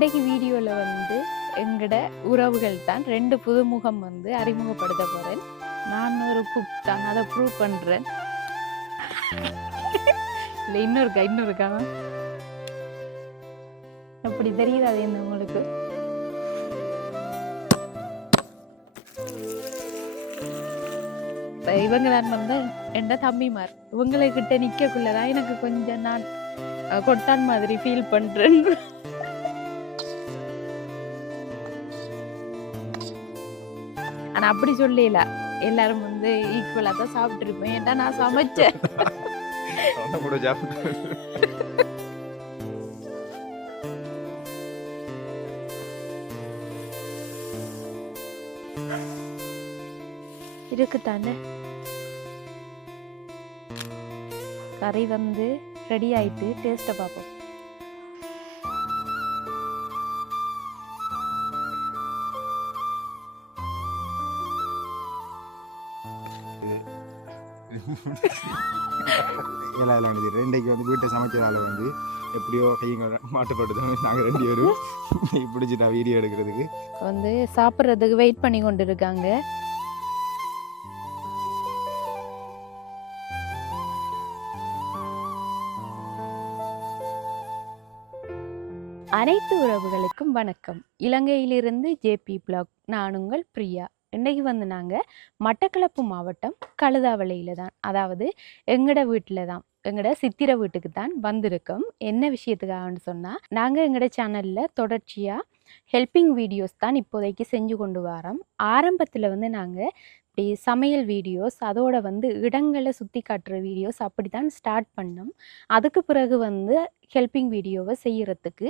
இன்றைக்கு வீடியோவில் வந்து எங்களோட உறவுகள் தான் ரெண்டு புதுமுகம் வந்து அறிமுகப்படுத்த போகிறேன் நான் ஒரு குக் தான் அதை ப்ரூவ் பண்ணுறேன் இல்லை இன்னொருக்கா இன்னொருக்கா அப்படி தெரியுது அது என்ன உங்களுக்கு? இவங்க தான் வந்து எந்த தம்பிமார். இவங்களுக்கிட்ட நிற்கக்குள்ளதான் எனக்கு கொஞ்சம் நான் கொட்டான் மாதிரி ஃபீல் பண்ணுறேன் ஆனா அப்படி சொல்லல எல்லாரும் வந்து ஈக்குவலா தான் சாப்பிட்டுருப்பேன் ஏன்டா நான் சமைச்சேன்? இருக்குதானே? கறி வந்து ரெடி ஆயிட்டு டேஸ்ட்டை பார்ப்போம். ஏழாயிரம் வாங்கிது ரெண்டைக்கு வந்து வீட்டை சமைச்சதால் வந்து எப்படியோ கைங்க மாட்டப்பட்டு நாங்கள் ரெண்டு பேரும் பிடிச்சி நான் வீடியோ எடுக்கிறதுக்கு. வந்து சாப்பிட்றதுக்கு வெயிட் பண்ணி கொண்டு இருக்காங்க அனைத்து உறவுகளுக்கும் வணக்கம். இலங்கையிலிருந்து ஜேபி பிளாக் நான் உங்கள் பிரியா. இன்றைக்கி வந்து நாங்கள் மட்டக்களப்பு மாவட்டம் கழுதாவளையில் தான். அதாவது எங்கட வீட்டில் தான். எங்களோட சித்திர வீட்டுக்கு தான் வந்திருக்கோம். என்ன விஷயத்துக்காகன்னு சொன்னால் நாங்கள் எங்களோட சேனலில் தொடர்ச்சியாக ஹெல்பிங் வீடியோஸ் தான் இப்போதைக்கு செஞ்சு கொண்டு வரோம். ஆரம்பத்தில் வந்து நாங்கள் இப்படி சமையல் வீடியோஸ் அதோட வந்து இடங்களை சுற்றி காட்டுற வீடியோஸ் அப்படி தான் ஸ்டார்ட் பண்ணோம். அதுக்கு பிறகு வந்து ஹெல்பிங் வீடியோவை செய்கிறதுக்கு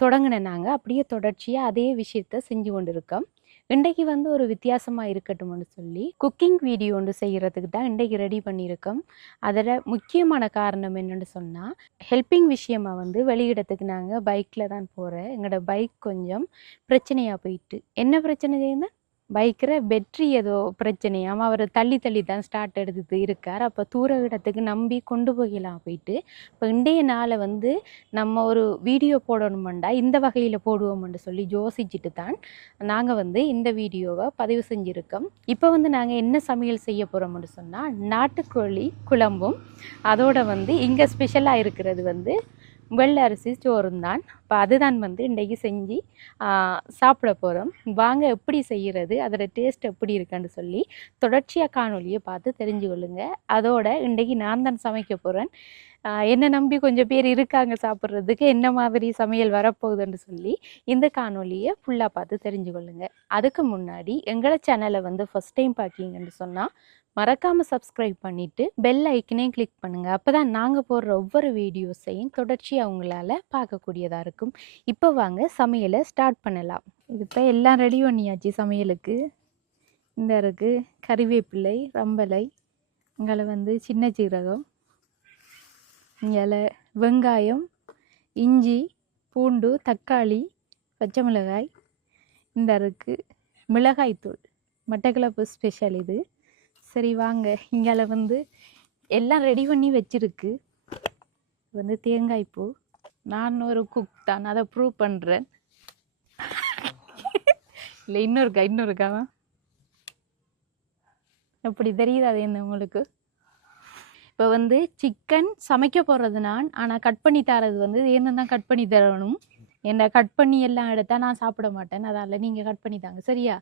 தொடங்கின நாங்கள் அப்படியே தொடர்ச்சியாக அதே விஷயத்த செஞ்சு கொண்டு இருக்கோம் இன்றைக்கு வந்து ஒரு வித்தியாசமாக இருக்கட்டும்னு சொல்லி குக்கிங் வீடியோ ஒன்று செய்கிறதுக்கு தான் இன்றைக்கு ரெடி பண்ணியிருக்கோம். அதில் முக்கியமான காரணம் என்னென்னு சொன்னால் ஹெல்பிங் விஷயமாக வந்து வெளியிடத்துக்கு நாங்கள் பைக்கில் தான் போகிறேன் எங்களோட பைக் கொஞ்சம் பிரச்சனையாக போயிட்டு. என்ன பிரச்சனை செய்யுங்க பைக்கில் பெட்ரி ஏதோ பிரச்சனையாம் அவர் தள்ளி தள்ளி தான் ஸ்டார்ட் எடுத்துட்டு இருக்கார். அப்போ தூர இடத்துக்கு நம்பி கொண்டு போகலாம் போயிட்டு இப்போ இன்றைய நாளை வந்து நம்ம ஒரு வீடியோ போடணுமெண்டா? இந்த வகையில் போடுவோம்னு சொல்லி யோசிச்சுட்டு தான் நாங்கள் வந்து இந்த வீடியோவை பதிவு செஞ்சுருக்கோம். இப்போ வந்து நாங்கள் என்ன சமையல் செய்ய போகிறோம்னு சொன்னால் நாட்டுக்கோழி குழம்பும் அதோட வந்து இங்கே ஸ்பெஷலாக இருக்கிறது வந்து வெள்ளை அரிசி சோறும் தான். இப்போ அதுதான் வந்து இன்றைக்கு செஞ்சு சாப்பிட போகிறோம் வாங்க எப்படி செய்கிறது அதோட டேஸ்ட் எப்படி இருக்குன்னு சொல்லி தொடர்ச்சியாக காணொலியை பார்த்து தெரிஞ்சு கொள்ளுங்க. அதோட இன்றைக்கு நான் தான் சமைக்க போகிறேன் என்னை நம்பி கொஞ்சம் பேர் இருக்காங்க சாப்பிட்றதுக்கு என்ன மாதிரி சமையல் வரப்போகுதுன்னு சொல்லி இந்த காணொலியை ஃபுல்லாக பார்த்து தெரிஞ்சு கொள்ளுங்க. அதுக்கு முன்னாடி எங்களோட சேனலை வந்து ஃபஸ்ட் டைம் பார்க்கிங்கன்னு சொன்னால் மறக்காமல் சப்ஸ்கிரைப் பண்ணிவிட்டு பெல் ஐக்கனையும் கிளிக் பண்ணுங்கள் அப்போ தான் நாங்கள் போடுற ஒவ்வொரு வீடியோஸையும் தொடர்ச்சியாக அவங்களால பார்க்கக்கூடியதாக இருக்கும். இப்போ வாங்க சமையலை ஸ்டார்ட் பண்ணலாம். இது இப்போ எல்லாம் ரெடி பண்ணியாச்சு சமையலுக்கு? இந்த இருக்குது கறிவேப்பிலை ரம்பலை இங்கே வந்து சின்ன சீரகம் இங்கே வெங்காயம் இஞ்சி பூண்டு தக்காளி பச்சை மிளகாய் இந்த இருக்குது மிளகாய்த்தூள் மட்டக்கிழப்பு ஸ்பெஷல் இது. சரி வாங்க. இங்கால வந்து எல்லாம் ரெடி பண்ணி வச்சிருக்கு. வந்து தேங்காய் பூ. நான் ஒரு குக் தான். அதை ப்ரூவ் பண்ணுறேன் இல்லை இன்னொருக்கா இன்னொருக்கா அப்படி தெரியுது அது என்ன உங்களுக்கு? இப்போ வந்து சிக்கன் சமைக்க போகிறது நான். ஆனால் கட் பண்ணி தரது வந்து என்ன தான் கட் பண்ணி தரணும். என்ன கட் பண்ணி எல்லாம் எடுத்தால் நான் சாப்பிட மாட்டேன். அதால் நீங்கள் கட் பண்ணி தாங்க. சரியா?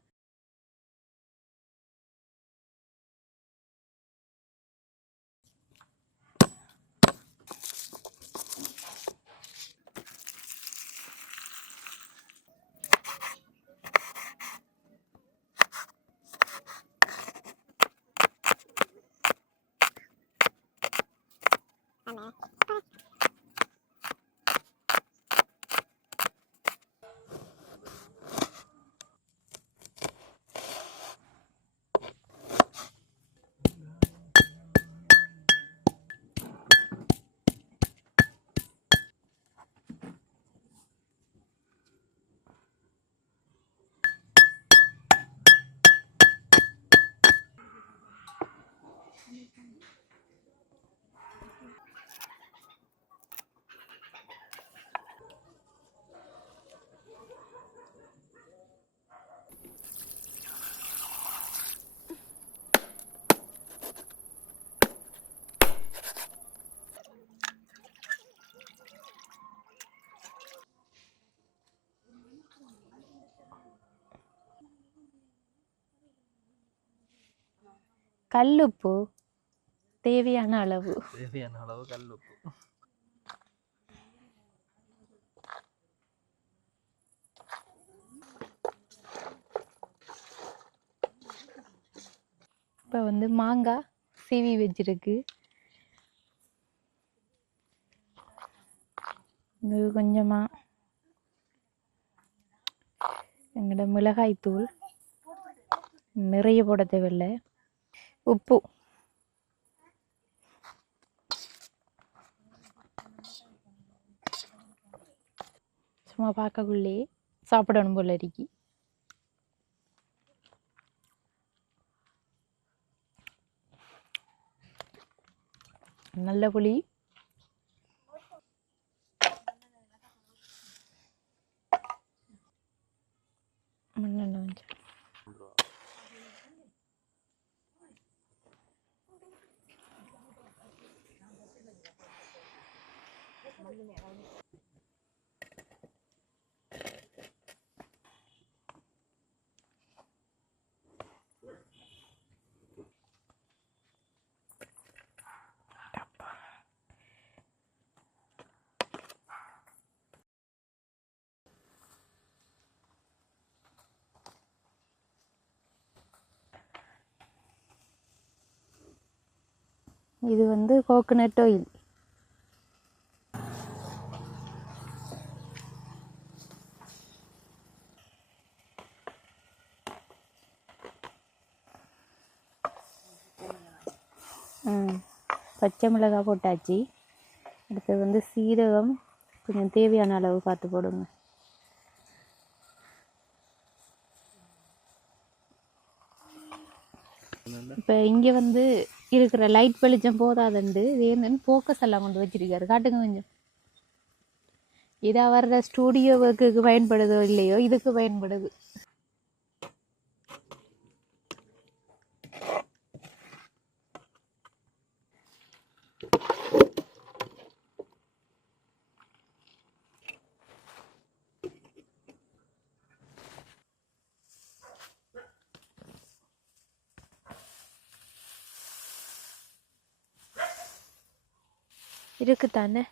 కల్లుప్పు தேவையான அளவு. தேவையான அளவு கல் உப்பு. இப்போ வந்து மாங்காய் சீவி வச்சிருக்கு. இது கொஞ்சமாக எங்களோட மிளகாய் தூள் நிறைய போட தேவையில்லை. உப்பு. சும்மா பார்க்கக்குள்ளே சாப்பிடணும் போல இருக்கு. நல்ல புளி. மண்ணெண்ணெய் கொஞ்சம் இது வந்து கோகனட் ஆயில் பச்சை மிளகாய் போட்டாச்சு. அடுத்து வந்து சீரகம். கொஞ்சம் தேவையான அளவு பார்த்து போடுங்க. இப்போ இங்கே வந்து இருக்கிற லைட் வெளிச்சம் போதாதுண்டு. இது என்னன்னு ஃபோக்கஸ் எல்லாம் கொண்டு வச்சிருக்காரு. காட்டுங்க கொஞ்சம். இதா வர்ற ஸ்டூடியோ ஒர்க்குக்கு பயன்படுதோ இல்லையோ இதுக்கு பயன்படுது. இருக்கு தானே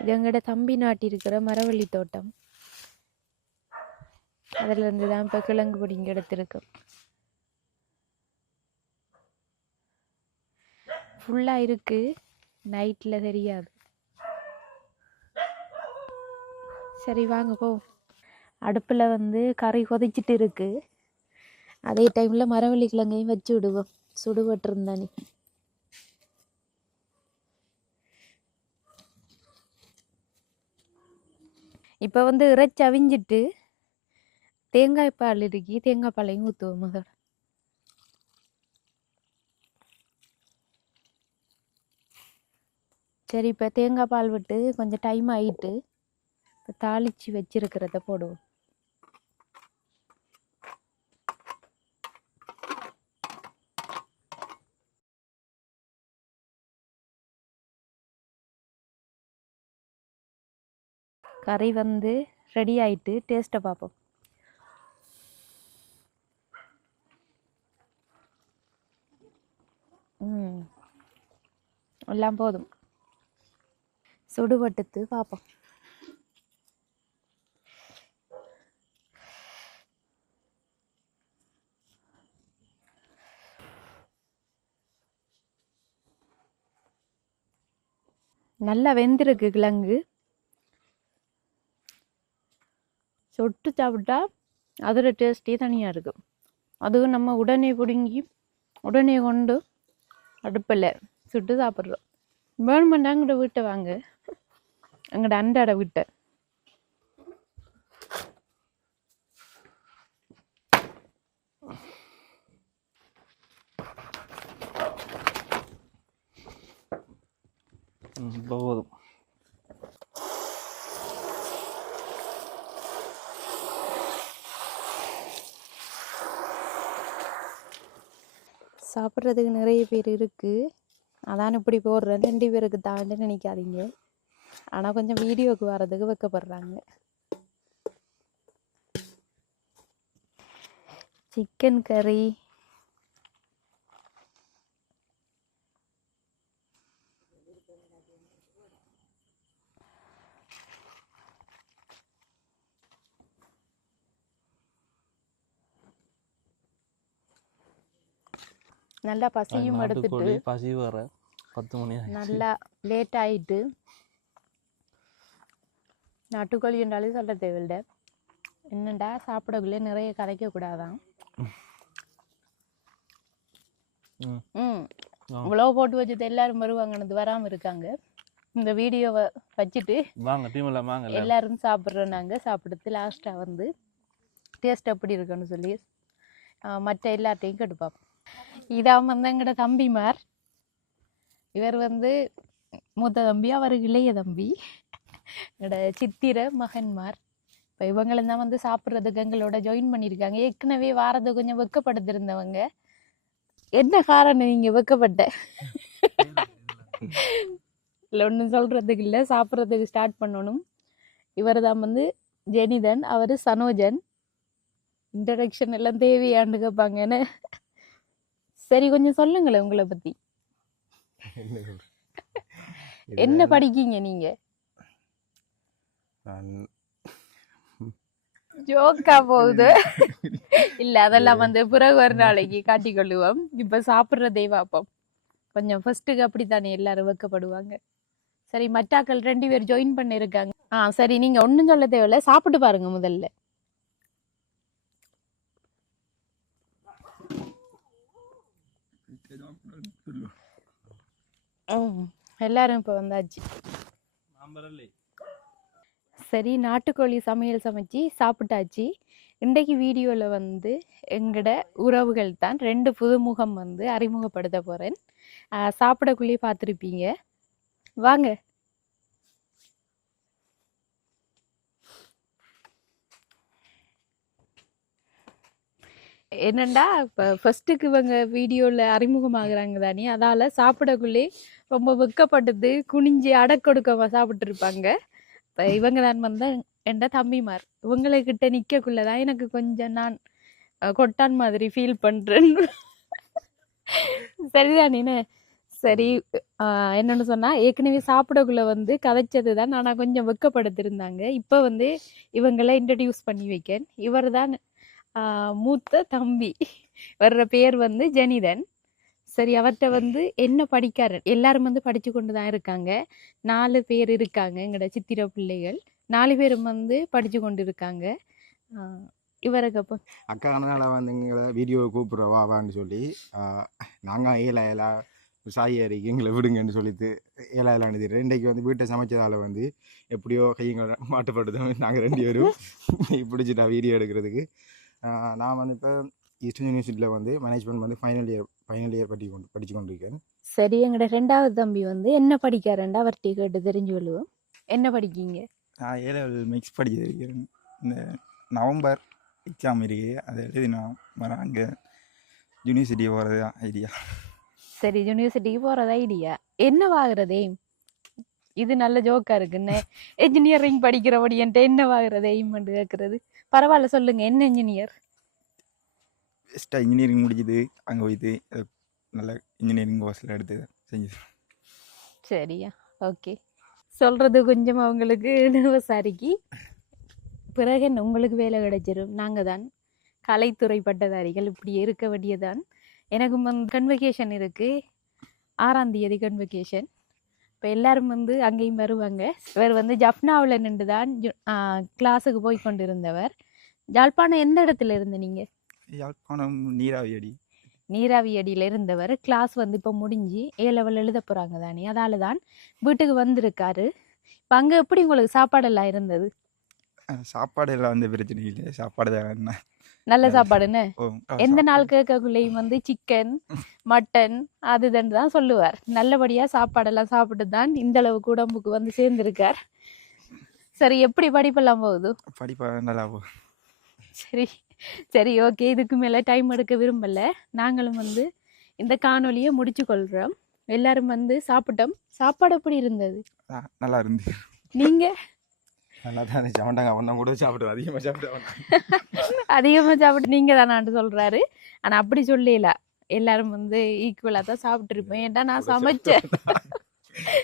இது எங்கட தம்பி நாட்டியிருக்கிற மரவள்ளி தோட்டம். அதில் இருந்து தான் இப்போ கிழங்கு பிடிங்க எடுத்திருக்கு. ஃபுல்லாக இருக்கு. நைட்டில் தெரியாது. சரி வாங்க போ. அடுப்பில் வந்து கறி கொதிச்சிட்டு இருக்குது அதே டைமில் மரவள்ளி கிழங்கையும் வச்சு விடுவோம். சுடுபட்டிருந்தானே இப்போ வந்து இறைச்சி அவிஞ்சிட்டு தேங்காய் பால் இருக்கி தேங்காய் பாலையும் ஊற்றுவோம் முதல்ல. சரி இப்போ தேங்காய் பால் விட்டு கொஞ்சம் டைம் ஆகிட்டு இப்போ தாளித்து வச்சுருக்கிறத போடுவோம். கறி வந்து ரெடி ஆயிட்டு டேஸ்ட்டை பார்ப்போம் எல்லாம் போதும். சுடுபட்டுத்து பார்ப்போம் நல்லா வெந்திருக்கு கிழங்கு. தொட்டு சாப்பிட்டா அதோட டேஸ்ட்டே தனியாக இருக்கும். அதுவும் நம்ம உடனே பிடுங்கி உடனே கொண்டு அடுப்பில் சுட்டு சாப்பிட்றோம். வேணுமெண்டா எங்கள்ட வீட்டை வாங்க. எங்கள்ட அண்டாட வீட்டை. போதும். சாப்பிட்றதுக்கு நிறைய பேர் இருக்குது அதான் இப்படி போடுறேன் ரெண்டு பேருக்கு தாண்டி நினைக்காதீங்க. ஆனால் கொஞ்சம் வீடியோக்கு வர்றதுக்கு வைக்கப்படுறாங்க. சிக்கன் கறி நல்லா பசியும் எடுத்துட்டு பசி வர பத்து மணி. நல்லா லேட் ஆயிட்டு நாட்டுக்கோழி என்றாலே சொல்ல தேவையில்ல என்னண்டா சாப்பிடக்குள்ளே நிறைய கதைக்க கூடாதான் ம். ம் ஆ. இவ்வளோ போட்டு வச்சது எல்லாரும் வருவாங்கன்னு வராம இருக்காங்க இந்த வீடியோவை வச்சுட்டு வாங்க டீமில் வாங்க எல்லாரும். சாப்பிட்றோம் நாங்கள் சாப்பிடுறது லாஸ்ட்டாக வந்து டேஸ்ட் எப்படி இருக்குன்னு சொல்லி மற்ற எல்லார்ட்டையும் கேட்டு பார்ப்போம் இதான் வந்து எங்கட தம்பிமார். இவர் வந்து மூத்த தம்பி அவர் இளைய தம்பி. எங்களோட சித்திர மகன்மார். இப்போ இவங்களும் தான் வந்து சாப்பிட்றதுக்கு எங்களோட ஜாயின் பண்ணியிருக்காங்க. ஏற்கனவே வாரத்தை கொஞ்சம் வெக்கப்படுத்திருந்தவங்க என்ன காரணம் நீங்கள் வெக்கப்பட்ட? இல்லை ஒன்றும் சொல்கிறதுக்கு இல்லை. சாப்பிட்றதுக்கு ஸ்டார்ட் பண்ணணும். இவர் தான் வந்து ஜெனிதன் அவர் சனோஜன். இன்ட்ரடக்ஷன் எல்லாம் தேவையாண்டு கேட்பாங்கன்னு சரி கொஞ்சம் சொல்லுங்களேன் உங்களை பற்றி என்ன படிக்கீங்க நீங்கள் நான் ஜோக்கா போகுது. இல்ல அதெல்லாம் வந்து பிறகு ஒரு நாளைக்கு காட்டிக்கொள்ளுவோம். இப்ப சாப்பிடுறதே பார்ப்போம் கொஞ்சம் ஃபர்ஸ்ட்டுக்கு அப்படித்தானே எல்லாரும் வைக்கப்படுவாங்க. சரி மட்டாக்கள் ரெண்டு பேர் ஜாயின் பண்ணிருக்காங்க. ஆ சரி நீங்க ஒண்ணும் சொல்ல தேவையில்ல. சாப்பிட்டு பாருங்க முதல்ல. எல்லாரும் இப்ப வந்தாச்சு. சரி நாட்டுக்கோழி சமையல் சமைச்சு சாப்பிட்டாச்சு. இன்றைக்கு வீடியோவில் வந்து எங்களோட உறவுகள் தான் ரெண்டு புதுமுகம் வந்து அறிமுகப்படுத்த போகிறேன் சாப்பிடக்குள்ளேயே பார்த்துருப்பீங்க. வாங்க. என்னண்டா இப்போ ஃபர்ஸ்ட்டுக்கு இவங்க வீடியோவில் அறிமுகமாகறாங்க தானே அதால் சாப்பிடக்குள்ளே ரொம்ப வெக்கப்பட்டது குனிஞ்சு அடக்கொடுக்கமாக சாப்பிட்ருப்பாங்க இப்போ இவங்க தான் வந்து என் தம்பிமார். இவங்களுக்கிட்ட நிற்கக்குள்ள தான் எனக்கு கொஞ்சம் நான் கொட்டான் மாதிரி ஃபீல் பண்ணுறேன் சரிதானே சரி ஆஹ், என்னன்னு சொன்னால் ஏற்கனவே சாப்பிடக்குள்ள வந்து கதைச்சது தான் நான் கொஞ்சம் வெக்கப்படுத்திருந்தாங்க. இப்போ வந்து இவங்களை இன்ட்ரடியூஸ் பண்ணி வைக்கேன். இவர் தான் மூத்த தம்பி. வர்ற பேர் வந்து ஜெனிதன். சரி அவர்கிட்ட வந்து என்ன படிக்காரு? எல்லாரும் வந்து படித்து கொண்டு தான் இருக்காங்க. நாலு பேர் இருக்காங்க எங்களோட சித்திர பிள்ளைகள். நாலு பேரும் வந்து படித்து கொண்டு இருக்காங்க. இவருக்கு அப்போ அக்கா அதனால வந்து எங்களை வீடியோ கூப்பிட்றவா வான்னு சொல்லி நாங்கள் ஏலா ஏலா சாய் அறைக்கு எங்களை விடுங்கன்னு சொல்லிட்டு ஏழா ஏலான்னு ரெண்டைக்கு வந்து வீட்டை சமைச்சதால் வந்து எப்படியோ கையங்களை தான் நாங்கள் ரெண்டு பேரும். பிடிச்சிட்டா வீடியோ எடுக்கிறதுக்கு. நான் வந்து இப்போ ஈஸ்டர்ன் யூனிவர்சிட்டியில் வந்து மேனேஜ்மெண்ட் வந்து ஃபைனல் இயர் ஃபைனல் இயர் படி கொண்டு படித்து கொண்டிருக்கேன் சரி எங்களோட ரெண்டாவது தம்பி வந்து என்ன படிக்காரண்டா அவர்கிட்ட கேட்டு தெரிஞ்சு கொள்ளுவோம் என்ன படிக்கீங்க? நான் ஏ லெவல் மிக்ஸ் படிக்க இருக்கிறேன் இந்த நவம்பர் எக்ஸாம் இருக்கு. அதை எழுதி நான் வரேன். அங்கே யூனிவர்சிட்டி போகிறது தான் ஐடியா சரி யூனிவர்சிட்டிக்கு போகிறதா ஐடியா என்ன வாங்குறதே? இது நல்ல ஜோக்கா இருக்குன்னு. என்ஜினியரிங் படிக்கிறபடி என்கிட்ட என்ன வாங்குறது? எய்ம் பண்ணி கேட்கறது பரவாயில்ல சொல்லுங்க. என்ன இன்ஜினியர் பெஸ்ட்டாக இன்ஜினியரிங் முடிஞ்சுது. அங்கே போயிட்டு நல்ல இன்ஜினியரிங் கோர்ஸில் எடுத்து செஞ்சு. சரியா? ஓகே சொல்றது கொஞ்சம் அவங்களுக்கு விவசாரிக்கு. பிறகு உங்களுக்கு வேலை கிடைச்சிரும். நாங்கள் தான் கலைத்துறை பட்டதாரிகள். இப்படி இருக்க வேண்டியதான் எனக்கு வந்து கன்வெகேஷன் இருக்கு. ஆறாம் தேதி கன்வெகேஷன் இப்போ எல்லாரும் வந்து அங்கேயும் வருவாங்க. இவர் வந்து ஜப்னாவில் நின்று தான் கிளாஸுக்கு போய் கொண்டிருந்தவர். ஜாழ்ப்பாணம் எந்த இடத்துல இருந்து நீங்கள் யாழ்ப்பாணம் நீராவி அடி. நீராவி அடியில் இருந்தவர் கிளாஸ் வந்து இப்போ முடிஞ்சு ஏ லெவல் எழுத போகிறாங்க தானே. அதால தான் வீட்டுக்கு வந்திருக்காரு. இப்போ அங்கே எப்படி உங்களுக்கு சாப்பாடெல்லாம் இருந்தது? சாப்பாடு எல்லாம் வந்து பிரச்சனை இல்லை சாப்பாடு தான் நல்ல சாப்பாடுன்னு? எந்த நாள். கேட்கக்குள்ளேயும் வந்து சிக்கன் மட்டன் அதுதான் தான் சொல்லுவார். நல்லபடியாக சாப்பாடெல்லாம் சாப்பிட்டு தான் இந்த அளவுக்கு உடம்புக்கு வந்து சேர்ந்திருக்கார். சரி எப்படி படிப்பெல்லாம் போகுது? படிப்பா நல்லா போ சரி. சரி ஓகே. இதுக்கு மேலே டைம் எடுக்க விரும்பல. நாங்களும் வந்து இந்த காணொலியை முடிச்சு கொள்கிறோம் எல்லாரும் வந்து சாப்பிட்டோம். சாப்பாடு எப்படி இருந்தது? நல்லா இருந்து. நீங்க? நல்லா தான் சாப்பிட்டாங்க அவன் கூட சாப்பிட்டு அதிகமாக சாப்பிட்டு அதிகமா சாப்பிட்டு நீங்க தானான்னு சொல்றாரு. ஆனா அப்படி சொல்லல. எல்லாரும் வந்து ஈக்குவலா தான் சாப்பிட்டுருப்பேன் ஏன்டா நான் சமைச்சேன்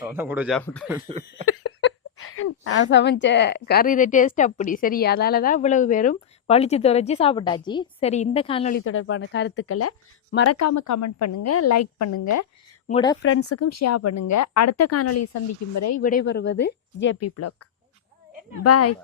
அவன் கூட சாப்பிட்டு நான் சமைச்ச கறியோட டேஸ்ட் அப்படி. சரி அதால தான் இவ்வளவு பேரும் வலிச்சு துறைச்சி சாப்பிட்டாச்சு. சரி இந்த காணொளி தொடர்பான கருத்துக்களை மறக்காம கமெண்ட் பண்ணுங்க லைக் பண்ணுங்க உங்களோட ஃப்ரெண்ட்ஸுக்கும் ஷேர் பண்ணுங்க. அடுத்த காணொளியை சந்திக்கும் வரை விடைபெறுவது ஜேபி பிளாக். பாய்